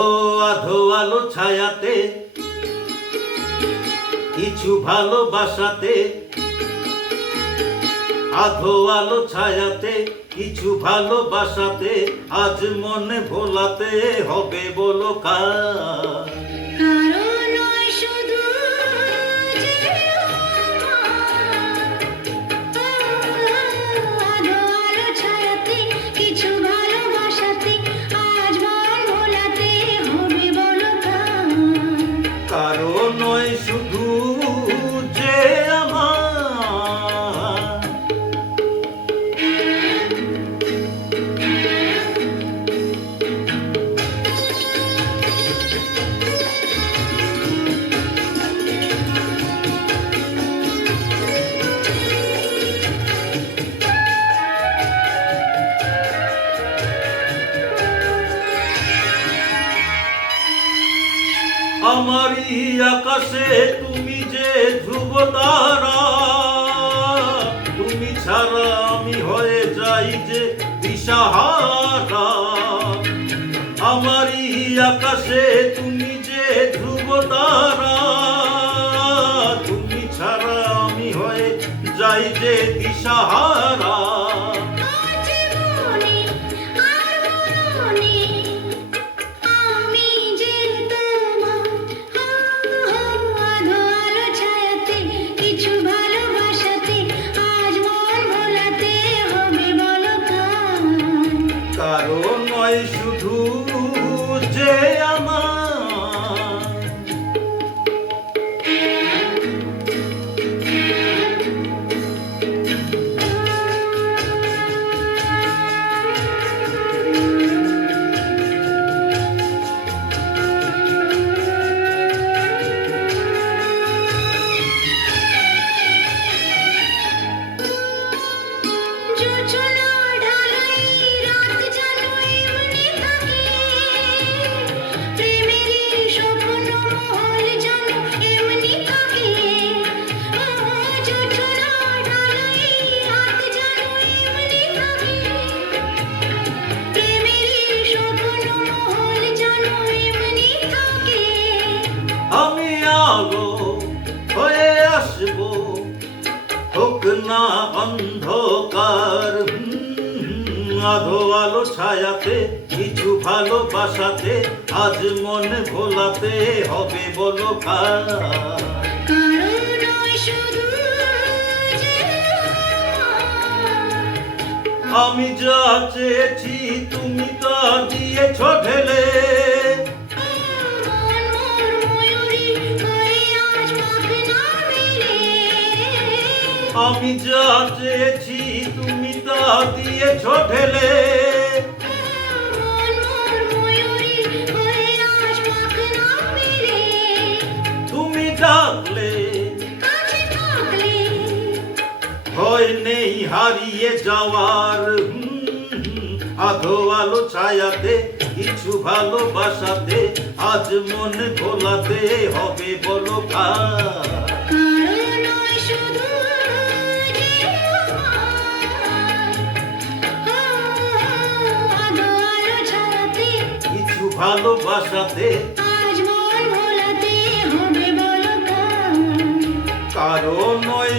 ও আধো আলো ছায়াতে কিছু ভালোবাসাতে, আধো আলো ছায়াতে কিছু ভালোবাসাতে, আজ মনে ভোলাতে হবে বলো কার। কারো নয় শুধু যে আমার, আমারই আকাশে তুমি যে ধ্রুব তারা, তুমি ছাড়া আমি হয়ে যাই যে দিশাহারা। আমারই আকাশে তুমি যে ধ্রুব তারা, তুমি ছাড়া আমি হয়ে যাই যে দিশাহারা। কারো নয় শুধু যে আমার, আমি আলো হয়ে আসবো, হোক না অন্ধকার। আধো আলো ছায়াতে কিছু ভালোবাসাতে, আজ মনে ভোলাতে হবে বলো কার। আমি যা চেয়েছি তুমি তা দিয়েছ ঢেলে, আমি যা চেয়েছি তুমি তা দিয়েছ ঢেলে। তুমি ডাকলে ভয় নেই হারিয়ে যাওয়ার। আধো আলো ছায়াতে কিছু ভালোবাসাতে, আজ মনে ভোলাতে হবে বলো কার। কিছু ভালোবাসাতে, আজ মন ভোলাতে হবে বলো কার। কারো নয়